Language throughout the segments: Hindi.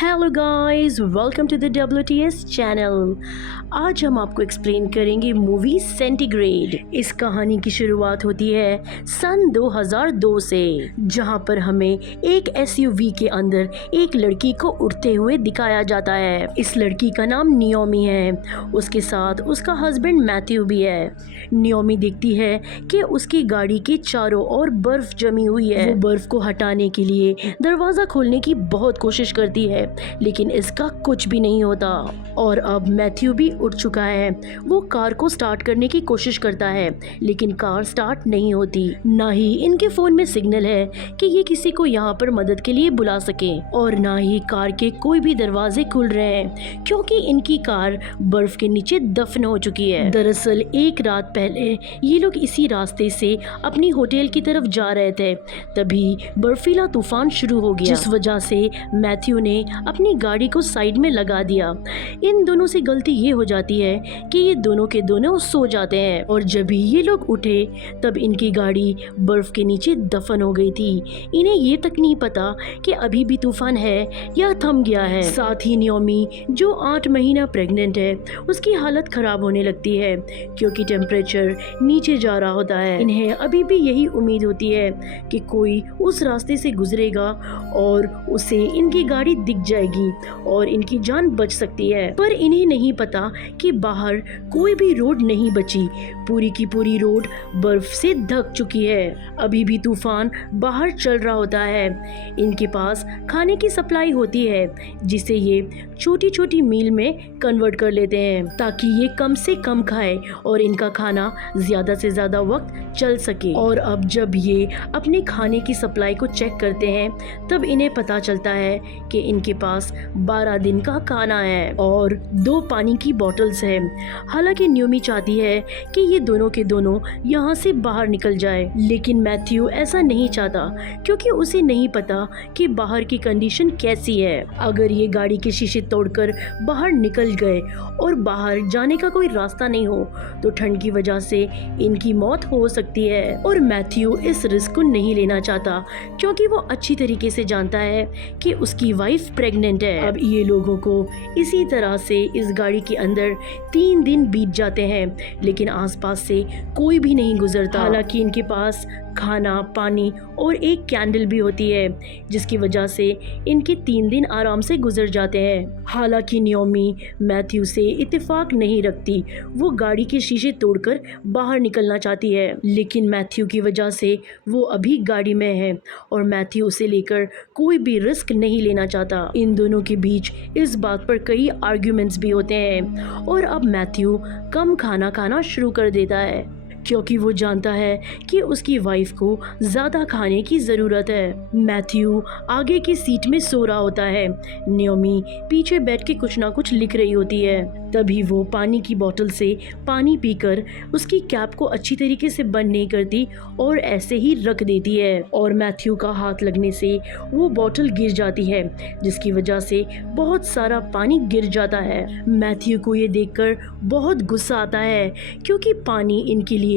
Hello guys, welcome to the WTS channel. आज हम आपको एक्सप्लेन करेंगे मूवी सेंटीग्रेड। इस कहानी की शुरुआत होती है सन 2002 से, जहां पर हमें एक SUV के अंदर एक लड़की को उड़ते हुए दिखाया जाता है। इस लड़की का नाम नियोमी है। उसके साथ उसका हस्बैंड मैथ्यू भी है। नियोमी देखती है कि उसकी गाड़ी के चारों ओर बर्फ जमी हुई है। वो बर्फ को हटाने के लिए दरवाजा खोलने की बहुत कोशिश करती है, लेकिन इसका कुछ भी नहीं होता। और अब मैथ्यू भी उठ चुका है। वो कार को स्टार्ट करने की कोशिश करता है, लेकिन कार स्टार्ट नहीं होती। ना ही इनके फोन में सिग्नल है कि ये किसी को यहाँ पर मदद के लिए बुला सके, और ना ही कार के कोई भी दरवाजे खुल रहे हैं, क्योंकि इनकी कार बर्फ के नीचे दफन हो चुकी है। दरअसल एक रात पहले ये लोग इसी रास्ते से अपनी होटल की तरफ जा रहे थे, तभी बर्फीला तूफान शुरू हो गया, जिस वजह से मैथ्यू ने अपनी गाड़ी को साइड में लगा दिया। इन दोनों से गलती ये हो जाती है कि ये दोनों के दोनों सो जाते हैं, और जब भी ये लोग उठे तब इनकी गाड़ी बर्फ के नीचे दफन हो गई थी। इन्हें ये तक नहीं पता कि अभी भी तूफान है या थम गया है। साथ ही नियोमी जो 8 महीना प्रेग्नेंट है, उसकी हालत खराब होने लगती है, क्योंकि टेम्परेचर नीचे जा रहा होता है। इन्हें अभी भी यही उम्मीद होती है कि कोई उस रास्ते से गुजरेगा और उसे इनकी गाड़ी दिख जाएगी और इनकी जान बच सकती है। पर इन्हें नहीं पता कि बाहर कोई भी रोड नहीं बची। पूरी की पूरी रोड बर्फ से ढक चुकी है। अभी भी तूफान बाहर चल रहा होता है। इनके पास खाने की सप्लाई होती है, जिसे ये छोटी छोटी मील में कन्वर्ट कर लेते हैं, ताकि ये कम से कम खाए और इनका खाना ज्यादा से ज्यादा वक्त चल सके। और अब जब ये अपने खाने की सप्लाई को चेक करते हैं, तब इन्हें पता चलता है कि इनके पास 12 दिन का खाना है और 2 पानी की बॉटल्स है। हालांकि नियोमी चाहती है कि ये दोनों के दोनों यहाँ से बाहर निकल जाए, लेकिन मैथ्यू ऐसा नहीं चाहता, क्योंकि उसे नहीं पता कि बाहर की कंडीशन कैसी है। अगर ये गाड़ी के शीशे तोड़कर बाहर निकल गए और बाहर जाने का कोई रास्ता नहीं हो, तो ठंड की वजह से इनकी मौत हो सकती है। और मैथ्यू इस रिस्क को नहीं लेना चाहता, क्योंकि वो अच्छी तरीके से जानता है कि उसकी वाइफ प्रेग्नेंट है। अब ये लोगों को इसी तरह से इस गाड़ी के अंदर 3 दिन बीत जाते हैं, लेकिन आसपास से कोई भी नहीं गुजरता। हालांकि इनके पास खाना, पानी और एक कैंडल भी होती है, जिसकी वजह से इनके 3 दिन आराम से गुजर जाते हैं। हालांकि नियोमी मैथ्यू से इत्तेफाक नहीं रखती। वो गाड़ी के शीशे तोड़कर बाहर निकलना चाहती है, लेकिन मैथ्यू की वजह से वो अभी गाड़ी में है और मैथ्यू उसे लेकर कोई भी रिस्क नहीं लेना चाहता। इन दोनों के बीच इस बात पर कई आर्ग्यूमेंट्स भी होते हैं, और अब मैथ्यू कम खाना खाना शुरू कर देता है, क्योंकि वो जानता है कि उसकी वाइफ को ज़्यादा खाने की ज़रूरत है। मैथ्यू आगे की सीट में सो रहा होता है। नियोमी पीछे बैठ के कुछ ना कुछ लिख रही होती है। तभी वो पानी की बोतल से पानी पीकर उसकी कैप को अच्छी तरीके से बंद नहीं करती और ऐसे ही रख देती है, और मैथ्यू का हाथ लगने से वो बोतल गिर जाती है, जिसकी वजह से बहुत सारा पानी गिर जाता है। मैथ्यू को ये देखकर बहुत गुस्सा आता है, क्योंकि पानी इनके लिए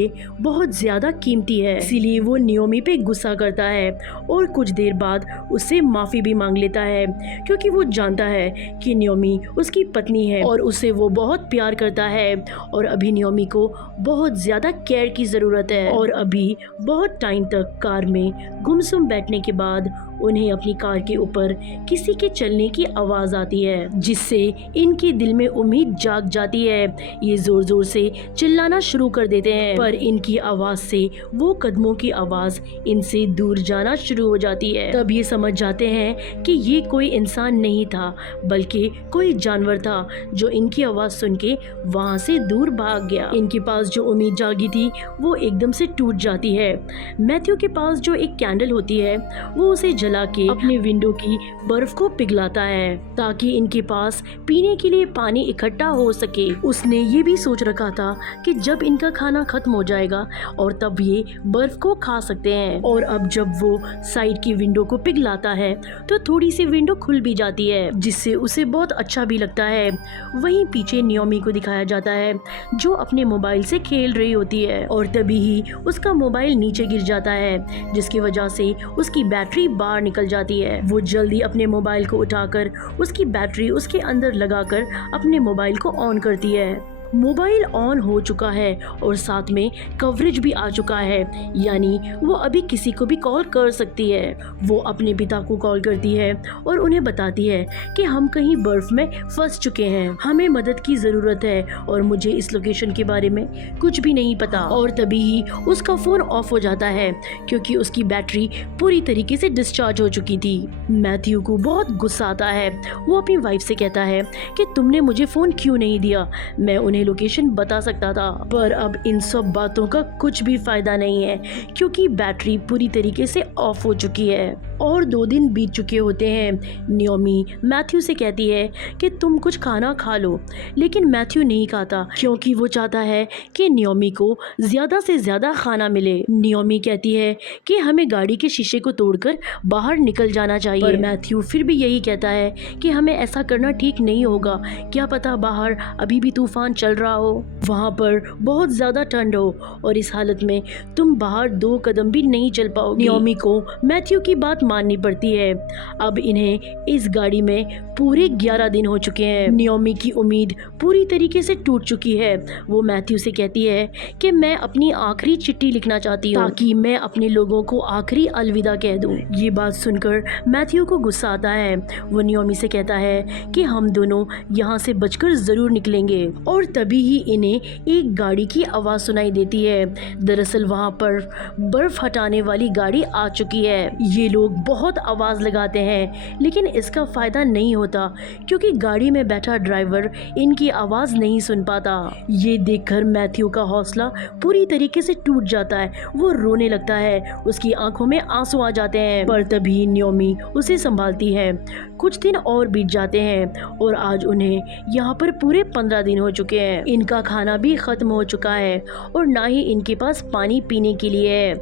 बहुत ज्यादा कीमती है। इसीलिए वो नियोमी पे गुस्सा करता है और कुछ देर बाद उससे माफी भी मांग लेता है, क्योंकि वो जानता है कि नियोमी उसकी पत्नी है और उसे वो बहुत प्यार करता है, और अभी नियोमी को बहुत ज्यादा केयर की जरूरत है। और अभी बहुत टाइम तक कार में गुमसुम बैठने के बाद उन्हें अपनी कार के ऊपर किसी के चलने की आवाज आती है, जिससे इनके दिल में उम्मीद जाग जाती है। ये जोर जोर से चिल्लाना शुरू कर देते हैं, पर इनकी आवाज से वो कदमों की आवाज इनसे दूर जाना शुरू हो जाती है। तब ये समझ जाते हैं कि ये कोई इंसान नहीं था, बल्कि कोई जानवर था, जो इनकी आवाज सुन के वहाँ से दूर भाग गया। इनके पास जो उम्मीद जागी थी वो एकदम से टूट जाती है। मैथ्यू के पास जो एक कैंडल होती है, वो उसे जला के अपने विंडो की बर्फ को पिघलाता है, ताकि इनके पास पीने के लिए पानी इकट्ठा हो सके। उसने ये भी सोच रखा था कि जब इनका खाना खत्म हो जाएगा और तब ये बर्फ को खा सकते हैं। और अब जब वो साइड की विंडो को पिघलाता है तो थोड़ी सी विंडो खुल भी जाती है, जिससे उसे बहुत अच्छा भी लगता है। वहीं पीछे नियोमी को दिखाया जाता है जो अपने मोबाइल से खेल रही होती है और तभी ही उसका मोबाइल नीचे गिर जाता है, जिसकी वजह से उसकी बैटरी बाहर निकल जाती है। वो जल्दी अपने मोबाइल को उठाकर उसकी बैटरी उसके अंदर लगाकर अपने मोबाइल को ऑन करती है। मोबाइल ऑन हो चुका है और साथ में कवरेज भी आ चुका है, यानी वो अभी किसी को भी कॉल कर सकती है। वो अपने पिता को कॉल करती है और उन्हें बताती है कि हम कहीं बर्फ में फंस चुके हैं, हमें मदद की ज़रूरत है और मुझे इस लोकेशन के बारे में कुछ भी नहीं पता। और तभी ही उसका फ़ोन ऑफ हो जाता है क्योंकि उसकी बैटरी पूरी तरीके से डिस्चार्ज हो चुकी थी। मैथ्यू को बहुत गुस्सा आता है। वो अपनी वाइफ से कहता है कि तुमने मुझे फ़ोन क्यों नहीं दिया, मैं उन्हें लोकेशन बता सकता था। पर अब इन सब बातों का कुछ भी फायदा नहीं है क्योंकि बैटरी पूरी तरीके से ऑफ हो चुकी है। और 2 दिन बीत चुके होते हैं। नियोमी मैथ्यू से कहती है कि तुम कुछ खाना खा लो, लेकिन मैथ्यू नहीं खाता क्योंकि वो चाहता है कि नियोमी को ज़्यादा से ज़्यादा खाना मिले। नियोमी कहती है कि हमें गाड़ी के शीशे को तोड़कर बाहर निकल जाना चाहिए, पर मैथ्यू फिर भी यही कहता है कि हमें ऐसा करना ठीक नहीं होगा, क्या पता बाहर अभी भी तूफान चल रहा हो, वहाँ पर बहुत ज़्यादा ठंड हो और इस हालत में तुम बाहर 2 कदम भी नहीं चल पाओगे। नियोमी को मैथ्यू की बात माननी पड़ती है। अब इन्हें इस गाड़ी में पूरे 11 दिन हो चुके हैं। नियोमी की उम्मीद पूरी तरीके से टूट चुकी है। वो मैथ्यू से कहती है कि मैं अपनी आखिरी चिट्ठी लिखना चाहती हूँ ताकि मैं अपने लोगों को आखिरी अलविदा कह दूँ। ये बात सुनकर मैथ्यू को गुस्सा आता है। वो नियोमी से कहता है कि हम दोनों यहाँ से बचकर ज़रूर निकलेंगे। और तभी ही इन्हें एक गाड़ी की आवाज़ सुनाई देती है। दरअसल वहाँ पर बर्फ हटाने वाली गाड़ी आ चुकी है। ये लोग बहुत आवाज़ लगाते हैं लेकिन इसका फ़ायदा नहीं होता क्योंकि गाड़ी में बैठा ड्राइवर इनकी आवाज़ नहीं सुन पाता। ये देखकर मैथ्यू का हौसला पूरी तरीके से टूट जाता है। वो रोने लगता है, उसकी आंखों में आंसू आ जाते हैं। पर तभी नियोमी उसे संभालती है। कुछ दिन और बीत जाते हैं और आज उन्हें यहाँ पर पूरे 15 दिन हो चुके हैं। इनका खाना भी ख़त्म हो चुका है और ना ही इनके पास पानी पीने के लिए है।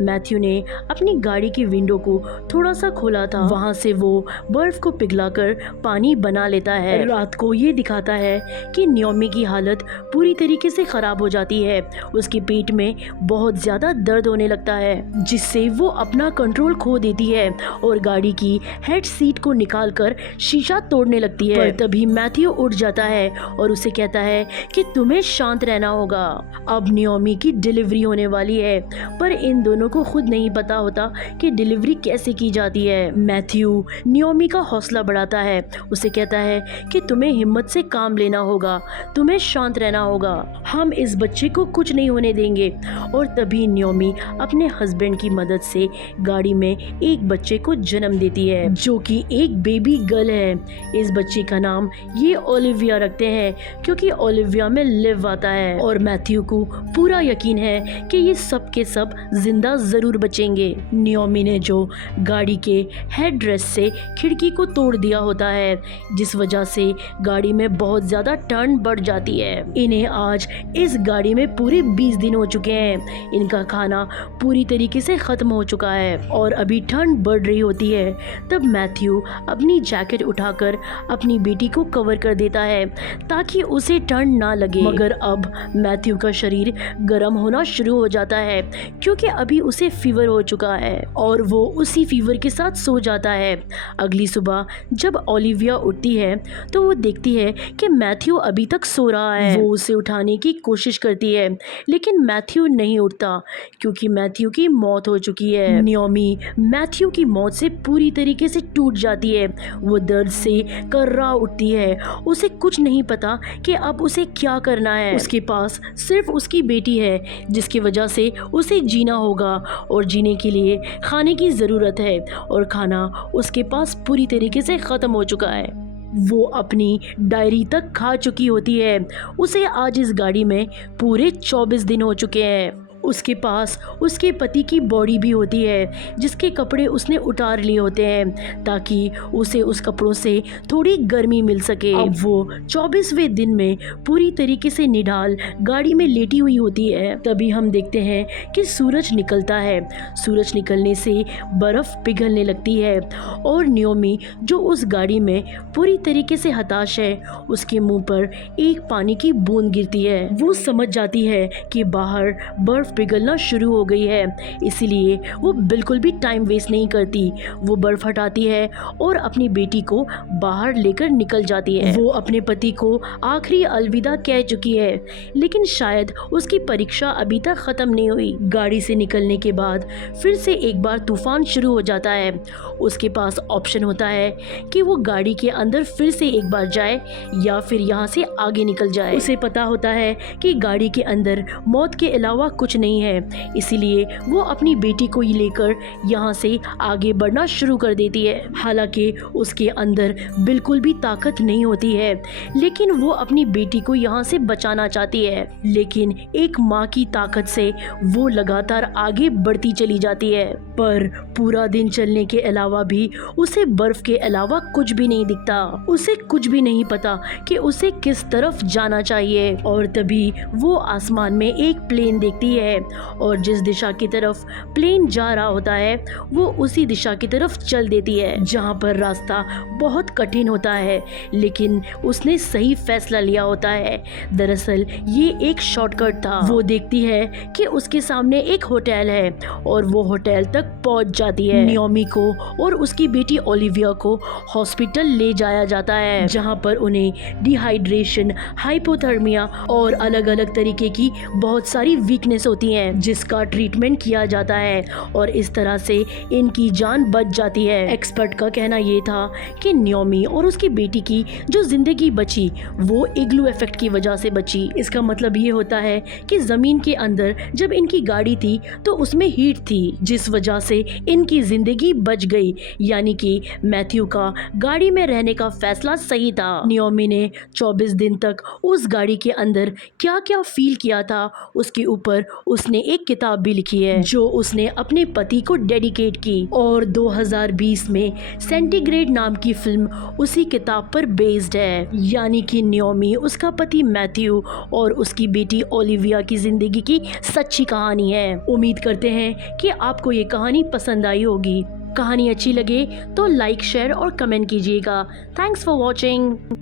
मैथ्यू ने अपनी गाड़ी की विंडो को थोड़ा सा खोला था, वहाँ से वो बर्फ को पिघलाकर पानी बना लेता है। रात को ये दिखाता है कि नियोमी की हालत पूरी तरीके से ख़राब हो जाती है। उसके पेट में बहुत ज़्यादा दर्द होने लगता है, जिससे वो अपना कंट्रोल खो देती है और गाड़ी की हेड सीट को निकालकर शीशा तोड़ने लगती है। पर तभी मैथ्यू उठ जाता है और उसे कहता है कि तुम्हें शांत रहना होगा, अब नियोमी की डिलीवरी होने वाली है। पर इन दोनों को खुद नहीं पता होता कि डिलीवरी कैसे की जाती है। मैथ्यू नियोमी का हौसला बढ़ाता है, उसे कहता है कि तुम्हें हिम्मत से काम लेना होगा, तुम्हें शांत रहना होगा, हम इस बच्चे को कुछ नहीं होने देंगे। और तभी नियोमी अपने हस्बैंड की मदद से गाड़ी में एक बच्चे को जन्म देती है जो कि एक बेबी गर्ल है। इस बच्चे का नाम ये ओलिविया रखते हैं क्योंकि ओलिविया में लिव आता है। और मैथ्यू को पूरा यकीन है कि ये सब के सब जिंदा जरूर बचेंगे। नियोमी ने जो गाड़ी के हेड रेस्ट से खिड़की को तोड़ दिया होता है, जिस वजह से गाड़ी में बहुत ज्यादा ठंड बढ़ जाती है। इन्हें आज इस गाड़ी में पूरे 20 दिन हो चुके हैं। इनका खाना पूरी तरीके से खत्म हो चुका है और अभी ठंड बढ़ रही होती है। तब मैथ्यू अपनी जैकेट उठाकर अपनी बेटी को कवर कर देता है ताकि उसे ठंड ना लगे। मगर अब मैथ्यू का शरीर गर्म होना शुरू हो जाता है क्योंकि अभी उसे फीवर हो चुका है और वो उसी फीवर के साथ सो जाता है। अगली सुबह जब ओलिविया उठती है तो वो देखती है कि मैथ्यू अभी तक सो रहा है। वो उसे उठाने की कोशिश करती है लेकिन मैथ्यू नहीं उठता क्योंकि मैथ्यू की मौत हो चुकी है। नियोमी मैथ्यू की मौत से पूरी तरीके से टूट जाती है। वो दर्द से कर्रा उठती है। उसे कुछ नहीं पता कि अब उसे क्या करना है। उसके पास सिर्फ उसकी बेटी है जिसकी वजह से उसे जीना होगा और जीने के लिए खाने की ज़रूरत है और खाना उसके पास पूरी तरीके से ख़त्म हो चुका है। वो अपनी डायरी तक खा चुकी होती है। उसे आज इस गाड़ी में पूरे 24 दिन हो चुके हैं उसके पास उसके पति की बॉडी भी होती है जिसके कपड़े उसने उतार लिए होते हैं ताकि उसे उस कपड़ों से थोड़ी गर्मी मिल सके। अब वो 24वें दिन में पूरी तरीके से निढाल गाड़ी में लेटी हुई होती है। तभी हम देखते हैं कि सूरज निकलता है। सूरज निकलने से बर्फ पिघलने लगती है और नियोमी जो उस गाड़ी में पूरी तरीके से हताश है, उसके मुंह पर एक पानी की बूंद गिरती है। वो समझ जाती है कि बाहर बर्फ पिघलना शुरू हो गई है, इसीलिए वो बिल्कुल भी टाइम वेस्ट नहीं करती। वो बर्फ हटाती है और अपनी बेटी को बाहर लेकर निकल जाती है। वो अपने पति को आखिरी अलविदा कह चुकी है, लेकिन शायद उसकी परीक्षा अभी तक खत्म नहीं हुई। गाड़ी से निकलने के बाद फिर से एक बार तूफान शुरू हो जाता है। उसके पास ऑप्शन होता है कि वो गाड़ी के अंदर फिर से एक बार जाए या फिर यहाँ से आगे निकल जाए। उसे पता होता है कि गाड़ी के अंदर मौत के अलावा कुछ नहीं है, इसीलिए वो अपनी बेटी को लेकर यहाँ से आगे बढ़ना शुरू कर देती है। हालांकि उसके अंदर बिल्कुल भी ताकत नहीं होती है, लेकिन वो अपनी बेटी को यहाँ से बचाना चाहती है। लेकिन एक माँ की ताकत से वो लगातार आगे बढ़ती चली जाती है, पर पूरा दिन चलने के अलावा भी उसे बर्फ के अलावा कुछ भी नहीं दिखता। उसे कुछ भी नहीं पता कि उसे किस तरफ जाना चाहिए। और तभी वो आसमान में एक प्लेन देखती है और जिस दिशा की तरफ प्लेन जा रहा होता है वो उसी दिशा की तरफ चल देती है, जहाँ पर रास्ता बहुत कठिन होता है, लेकिन उसने सही फैसला लिया होता है। दरअसल ये एक शॉर्टकट था। वो देखती है कि उसके सामने एक होटल है और वो होटल तक पहुंच जाती है। नियोमी को और उसकी बेटी ओलिविया को हॉस्पिटल ले जाया जाता है, जहां पर उन्हें डिहाइड्रेशन, हाइपोथर्मिया और अलग अलग तरीके की बहुत सारी वीकनेस होती हैं, जिसका ट्रीटमेंट किया जाता है और इस तरह से इनकी जान बच जाती है। एक्सपर्ट का कहना ये था कि नियोमी और उसकी बेटी की जो जिंदगी बची वो इग्लू इफेक्ट की वजह से बची। इसका मतलब ये होता है कि जमीन के अंदर जब इनकी गाड़ी थी तो उसमें हीट थी, जिस वजह से इनकी जिंदगी बच गई। यानी कि मैथ्यू का गाड़ी में रहने का फैसला सही था। नियोमी ने 24 दिन तक उस गाड़ी के अंदर क्या क्या फील किया था उसके ऊपर उसने एक किताब भी लिखी है, जो उसने अपने पति को डेडिकेट की। और 2020 में सेंटीग्रेड नाम की फिल्म उसी किताब पर बेस्ड है। यानी कि नियोमी, उसका पति मैथ्यू और उसकी बेटी ओलिविया की जिंदगी की सच्ची कहानी है। उम्मीद करते हैं कि आपको ये कहानी पसंद आई होगी। कहानी अच्छी लगे तो लाइक, शेयर और कमेंट कीजिएगा। Thanks for watching.